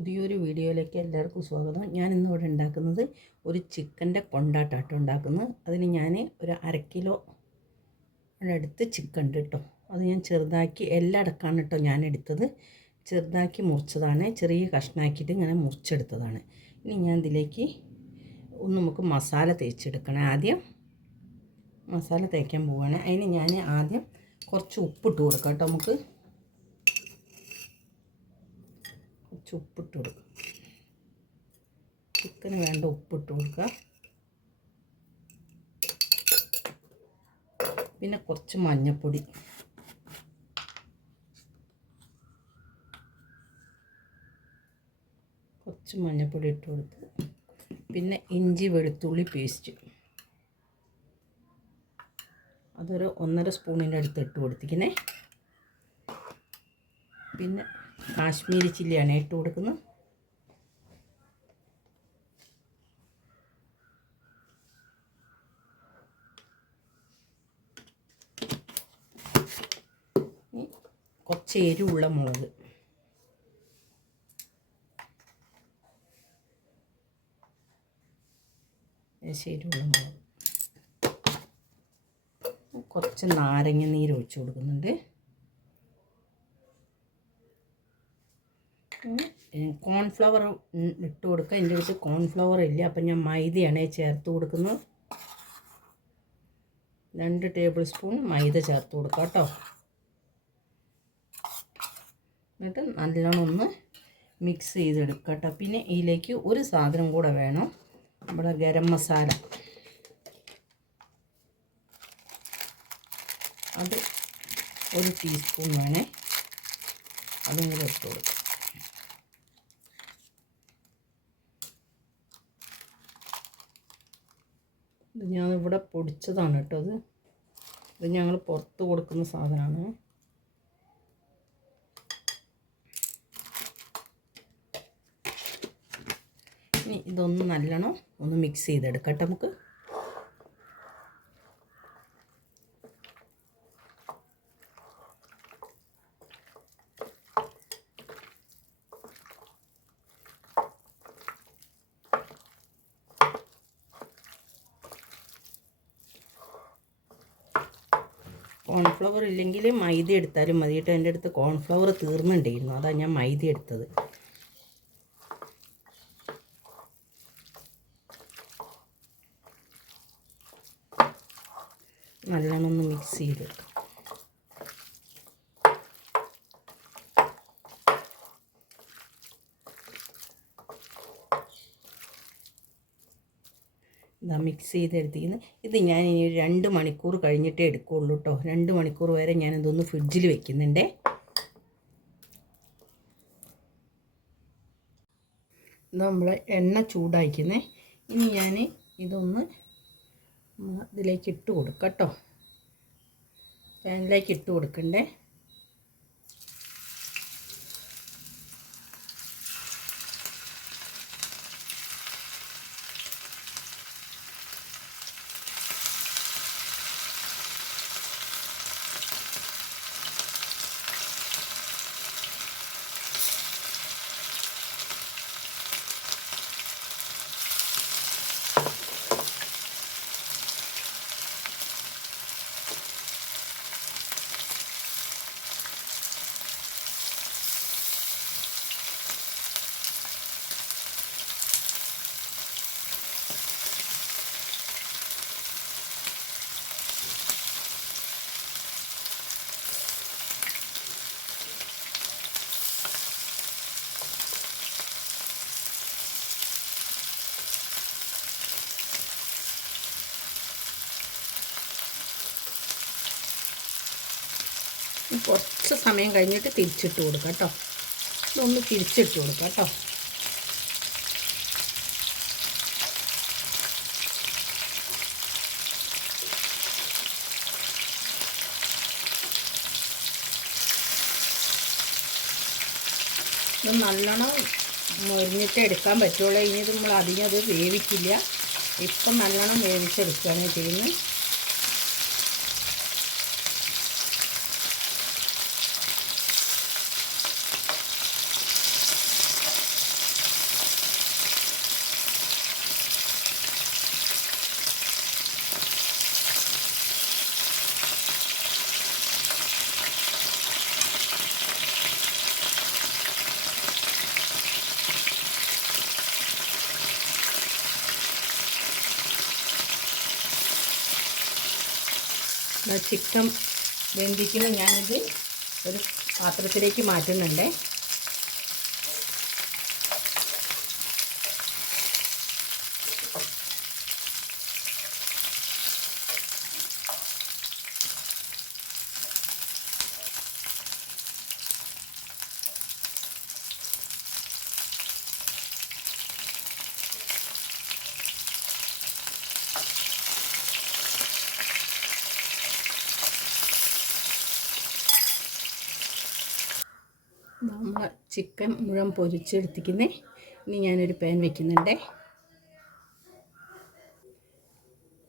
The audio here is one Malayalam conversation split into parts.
പുതിയൊരു വീഡിയോയിലേക്ക് എല്ലാവർക്കും സ്വാഗതം. ഞാൻ ഇന്നിവിടെ ഉണ്ടാക്കുന്നത് ഒരു ചിക്കന്റെ കൊണ്ടാട്ടാട്ടം ഉണ്ടാക്കുന്നത്. അതിന് ഞാൻ ഒരു അര കിലോ എടുത്ത് ചിക്കൻ ഉണ്ട് കേട്ടോ. അത് ഞാൻ ചെറുതാക്കി എല്ലാം അടക്കാണ് കേട്ടോ ഞാൻ എടുത്തത്. ചെറുതാക്കി മുറിച്ചതാണ്. ചെറിയ കഷ്ണാക്കിയിട്ട് ഇങ്ങനെ മുറിച്ചെടുത്തതാണ്. ഇനി ഞാൻ ഇതിലേക്ക് ഒന്ന് നമുക്ക് മസാല തേച്ചെടുക്കണം ആദ്യം. മസാല തേക്കാൻ പോവുകയാണ് അതിന് ഞാൻ ആദ്യം കുറച്ച് ഉപ്പിട്ട് കൊടുക്കാം കേട്ടോ നമുക്ക്. കുറച്ച് ഉപ്പിട്ട് കൊടുക്കുക ചിക്കന് വേണ്ട ഉപ്പിട്ട് കൊടുക്കുക. പിന്നെ കുറച്ച് മഞ്ഞൾപ്പൊടി കുറച്ച് മഞ്ഞൾപ്പൊടി ഇട്ട് കൊടുത്ത് പിന്നെ ഇഞ്ചി വെളുത്തുള്ളി പേസ്റ്റ്. അതൊരു ഒന്നര സ്പൂണിന്റെ അടുത്ത് ഇട്ട് കൊടുത്തിക്കണേ പിന്നെ കാശ്മീരി ചില്ലിയാണ് ഇട്ട് കൊടുക്കുന്നത്. കുറച്ച് എരിവുള്ള മുളക്. എരിവുള്ള മുളക്. കുറച്ച് നാരങ്ങ നീര് ഒഴിച്ചു കൊടുക്കുന്നുണ്ട്. കോൺഫ്ലവർ ഇട്ട് കൊടുക്കുക. എന്റെ അടുത്ത് കോൺഫ്ലവർ ഇല്ല. അപ്പം ഞാൻ മൈദയാണ് ചേർത്ത് കൊടുക്കുന്നത്. രണ്ട് ടേബിൾ സ്പൂൺ മൈദ ചേർത്ത് കൊടുക്കുക കേട്ടോ. എന്നിട്ട് നല്ലോണം ഒന്ന് മിക്സ് ചെയ്തെടുക്കുക കേട്ടോ. പിന്നെ ഇതിലേക്ക് ഒരു സാധനം കൂടെ വേണം. നമ്മുടെ ഗരം മസാല. അത് ഒരു ടീസ്പൂൺ വേണേ. അതും കൂടെ ഇട്ട് കൊടുക്കുക ഇത് ഞാനിവിടെ പൊടിച്ചതാണ് കേട്ടോ അത്. ഇത് ഞങ്ങൾ പുറത്ത് കൊടുക്കുന്ന സാധനമാണ്. ഇനി ഇതൊന്ന് നല്ലോണം ഒന്ന് മിക്സ് ചെയ്തെടുക്കട്ടെ നമുക്ക്. കോൺഫ്ലവർ ഇല്ലെങ്കിൽ മൈദ എടുത്താലും മതി കേട്ടോ. എന്റെ അടുത്ത് കോൺഫ്ലവർ തീർന്നുണ്ടായിരുന്നു അതാണ് ഞാൻ മൈദ എടുത്തത് നല്ലോണം ഒന്ന് മിക്സ് ചെയ്തെടുക്കാം ഇതാ മിക്സ് ചെയ്തെടുത്തിരിക്കുന്നത് ഇത് ഞാൻ ഇനി രണ്ട് മണിക്കൂർ കഴിഞ്ഞിട്ടേ എടുക്കുകയുള്ളൂ കേട്ടോ രണ്ട് മണിക്കൂർ വരെ ഞാൻ ഇതൊന്ന് ഫ്രിഡ്ജിൽ വെക്കുന്നുണ്ടേ. നമ്മൾ എണ്ണ ചൂടാക്കുന്നേ ഇനി ഞാൻ ഇതൊന്ന് ഇതിലേക്ക് ഇട്ട് കൊടുക്കാം കേട്ടോ പാനിലേക്ക് ഇട്ട് കൊടുക്കണ്ടേ. കുറച്ച് സമയം കഴിഞ്ഞിട്ട് തിരിച്ചിട്ട് കൊടുക്കാം കേട്ടോ. ഇതൊന്ന് തിരിച്ചിട്ട് കൊടുക്കുക കേട്ടോ. ഇത് നല്ലോണം മൊരിഞ്ഞിട്ട് എടുക്കാൻ പറ്റുള്ളൂ. ഇനി നമ്മൾ അധികം അത് വേവിക്കില്ല. ഇപ്പം നല്ലോണം വേവിച്ചെടുക്കുകയാണ് ചെയ്യുന്നത്. ചിക്കൻ വെന്തിക്കുന്ന ഞാനിത് ഒരു പാത്രത്തിലേക്ക് മാറ്റുന്നുണ്ട്. നമ്മൾ ചിക്കൻ മുഴുവൻ പൊരിച്ചെടുത്തിക്കുന്നേ ഇനി ഞാനൊരു പാൻ വെക്കുന്നുണ്ടേ.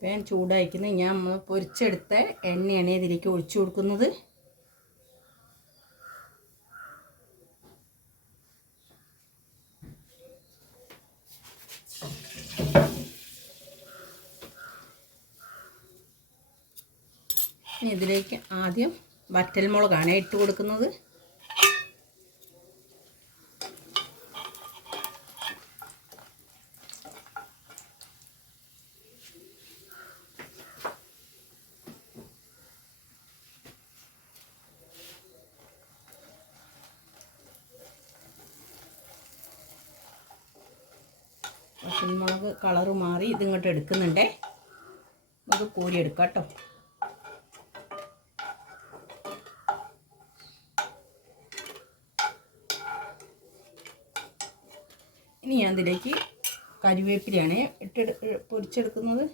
പാൻ ചൂടായിക്കുന്നത് ഞാൻ നമ്മൾ പൊരിച്ചെടുത്ത എണ്ണയാണ് ഇതിലേക്ക് ഒഴിച്ചു കൊടുക്കുന്നത്. ഇതിലേക്ക് ആദ്യം വറ്റൽമുളകാണ് ഇട്ട് കൊടുക്കുന്നത്. പച്ചമുളക് കളറ് മാറി ഇതിങ്ങോട്ട് എടുക്കുന്നുണ്ടേ. നമുക്ക് കോരി എടുക്കാം കേട്ടോ. ഇനി ഞാൻ ഇതിലേക്ക് കരിവേപ്പിലയാണ് ഇട്ട് പൊരിച്ചെടുക്കുന്നത്.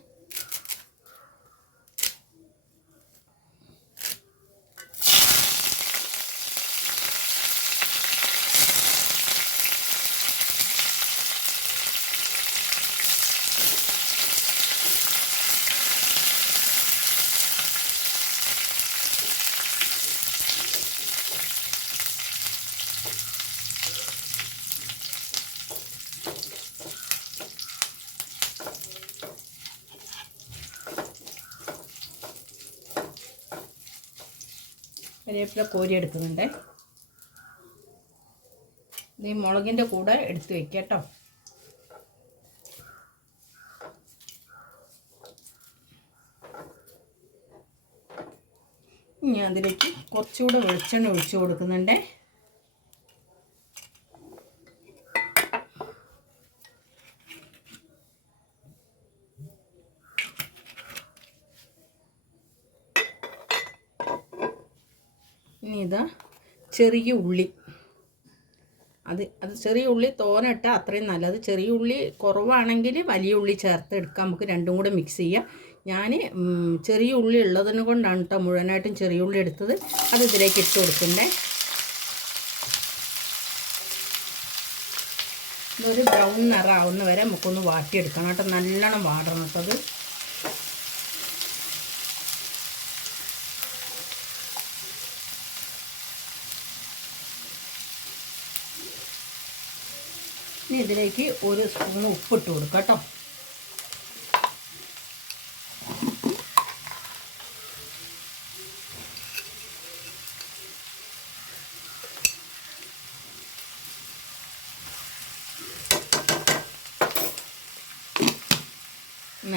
കരിവേപ്പില കോരി എടുക്കുന്നുണ്ട്. ഇത് ഈ മുളകിന്റെ കൂടെ എടുത്ത് വെക്കുക കേട്ടോ. ഞാൻ അതിലേക്ക് കുറച്ചുകൂടെ വെളിച്ചെണ്ണ ഒഴിച്ചു കൊടുക്കുന്നുണ്ട്. ഇനി ഇതാ ചെറിയ ഉള്ളി. അത് അത് ചെറിയ ഉള്ളി തോനിട്ടാൽ അത്രയും നല്ലത്. ചെറിയ ഉള്ളി കുറവാണെങ്കിൽ വലിയ ഉള്ളി ചേർത്ത് എടുക്കാം. നമുക്ക് രണ്ടും കൂടെ മിക്സ് ചെയ്യാം. ഞാൻ ചെറിയ ഉള്ളി ഉള്ളതിനെ കൊണ്ടാണ് കേട്ടോ മുഴുവനായിട്ടും ചെറിയ ഉള്ളി എടുത്തത്. അത് ഇതിലേക്ക് ഇട്ട് കൊടുക്കണ്ടേ. ഇതൊരു ബ്രൗൺ നിറാവുന്ന വരെ നമുക്കൊന്ന് വാട്ടിയെടുക്കണം കേട്ടോ. നല്ലോണം വാടണം കേട്ടോ അത്. ഇനി ഇതിലേക്ക് ഒരു സ്പൂൺ ഉപ്പിട്ട് കൊടുക്കാം കേട്ടോ.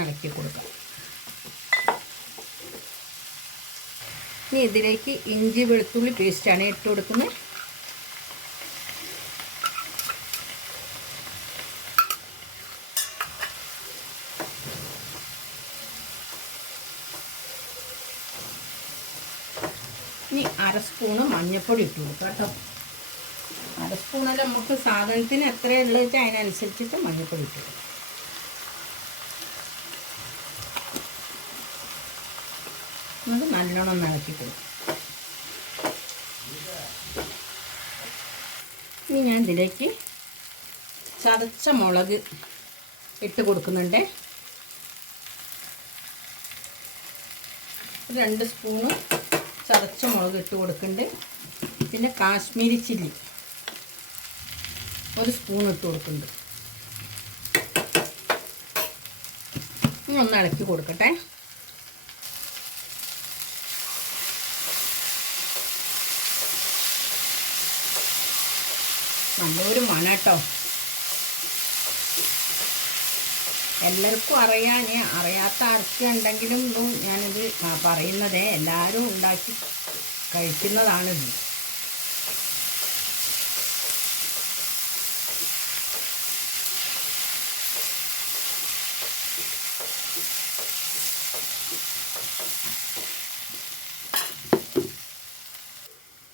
ഇളക്കി കൊടുക്കാം. ഇനി ഇതിലേക്ക് ഇഞ്ചി വെളുത്തുള്ളി പേസ്റ്റാണ് ഇട്ട് കൊടുക്കുന്നത്. ഇനി അര സ്പൂണ് മഞ്ഞൾപ്പൊടി ഇട്ട് കൊടുക്കാം കേട്ടോ. അര സ്പൂണല്ല നമുക്ക് സാധനത്തിന് എത്രയുള്ളത് വെച്ചാൽ അതിനനുസരിച്ചിട്ട് മഞ്ഞൾപ്പൊടി ഇട്ട് കൊടുക്കാം. നമുക്ക് നല്ലോണം കൊടുക്കും. ഇനി ഞാൻ ഇതിലേക്ക് ചതച്ച മുളക് ഇട്ട് കൊടുക്കുന്നുണ്ട്. രണ്ട് സ്പൂണ് ചതച്ച മുളക് ഇട്ട് കൊടുക്കുന്നുണ്ട് പിന്നെ കാശ്മീരി ചില്ലി ഒരു സ്പൂൺ ഇട്ട് കൊടുക്കുന്നുണ്ട് ഒന്ന് ഇളക്കി കൊടുക്കട്ടെ. നല്ലൊരു മണം കേട്ടോ എല്ലാവർക്കും അറിയാൻ അറിയാത്ത ആർക്കുണ്ടെങ്കിലും ഞാനിത് പറയുന്നതേ എല്ലാവരും ഉണ്ടാക്കി കഴിക്കുന്നതാണിത്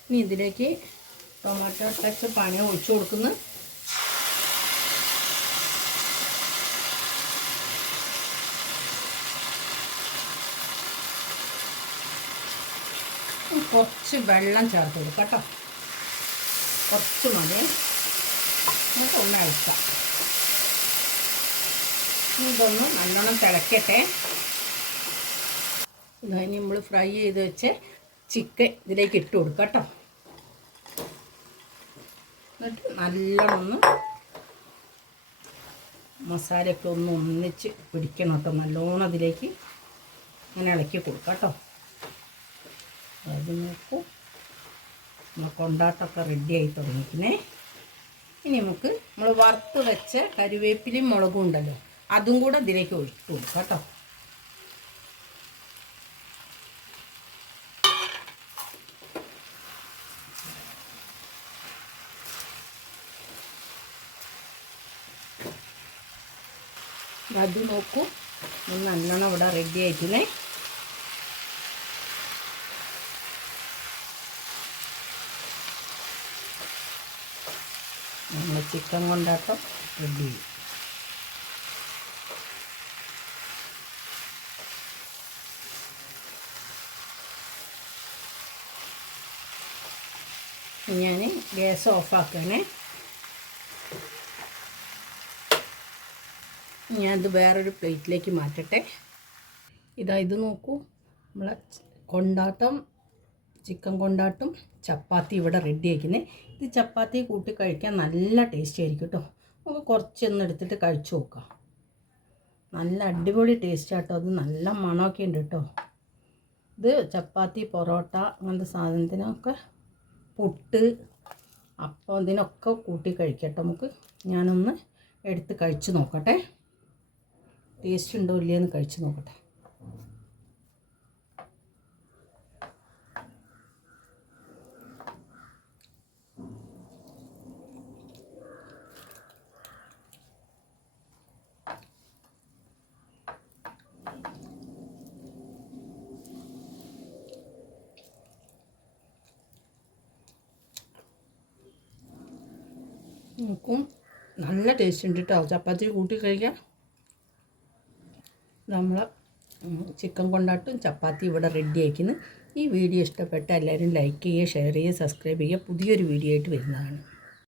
ഇനി ഇതിലേക്ക് ടൊമാറ്റോ ടച്ച് പണി ഒഴിച്ചു കൊടുക്കുന്നു. കുറച്ച് വെള്ളം ചേർത്ത് കൊടുക്കാം കേട്ടോ. കുറച്ച് മതി. നമുക്ക് ഒന്ന് അഴിക്കാം. ഇതൊന്ന് നല്ലോണം തിളക്കട്ടെ. ഇനി നമ്മൾ ഫ്രൈ ചെയ്ത് വെച്ച് ചിക്കൻ ഇതിലേക്ക് ഇട്ട് കൊടുക്കുക കേട്ടോ. എന്നിട്ട് നല്ലോണം മസാലയൊക്കെ ഒന്ന് ഒന്നിച്ച് പിടിക്കണം കേട്ടോ. നല്ലോണം അതിലേക്ക് ഇങ്ങനെ ഇളക്കി കൊടുക്കാം കേട്ടോ. അത് നോക്കൂ നമ്മൾ കൊണ്ടാട്ടമൊക്കെ റെഡി ആയി തുടങ്ങിക്കണേ ഇനി നമുക്ക് നമ്മൾ വറുത്ത് വെച്ച കരുവേപ്പിലയും മുളകും ഉണ്ടല്ലോ അതും കൂടെ ഇതിലേക്ക് ഒഴിച്ചു കൊടുക്കാം കേട്ടോ. അത് നോക്കൂ നല്ലോണം ഇവിടെ റെഡി ആയിട്ടില്ലേ നമ്മൾ ചിക്കൻ കൊണ്ടാട്ടം റെഡി ചെയ്യും ഞാൻ ഗ്യാസ് ഓഫാക്കണേ ഞാനത് വേറൊരു പ്ലേറ്റിലേക്ക് മാറ്റട്ടെ. ഇതാ ഇത് നോക്കൂ. നമ്മളെ കൊണ്ടാട്ടം ചിക്കൻ കൊണ്ടാട്ടും ചപ്പാത്തി ഇവിടെ റെഡി ആക്കുന്നത് ഇത് ചപ്പാത്തി കൂട്ടി കഴിക്കാൻ നല്ല ടേസ്റ്റ് ആയിരിക്കും കേട്ടോ നമുക്ക് കുറച്ചൊന്ന് എടുത്തിട്ട് കഴിച്ചു നോക്കാം. നല്ല അടിപൊളി ടേസ്റ്റ് ആട്ടോ അത് നല്ല മണമൊക്കെ ഉണ്ട് കേട്ടോ ഇത് ചപ്പാത്തി പൊറോട്ട അങ്ങനത്തെ സാധനത്തിനൊക്കെ പുട്ട് അപ്പം ഇതിനൊക്കെ കൂട്ടി കഴിക്കട്ടോ നമുക്ക്. ഞാനൊന്ന് എടുത്ത് കഴിച്ച് നോക്കട്ടെ. ടേസ്റ്റ് ഉണ്ടോ ഇല്ലയെന്ന് കഴിച്ച് നോക്കട്ടെ. നോക്കും. നല്ല ടേസ്റ്റ് ഉണ്ട് കേട്ടോ ചപ്പാത്തി കൂട്ടി കഴിക്കാം. നമ്മൾ ചിക്കൻ കൊണ്ടാട്ടും ചപ്പാത്തി ഇവിടെ റെഡി ആക്കുന്നു ഈ വീഡിയോ ഇഷ്ടപ്പെട്ട എല്ലാവരും ലൈക്ക് ചെയ്യുക ഷെയർ ചെയ്യുക സബ്സ്ക്രൈബ് ചെയ്യുക. പുതിയൊരു വീഡിയോ ആയിട്ട് വരുന്നതാണ്.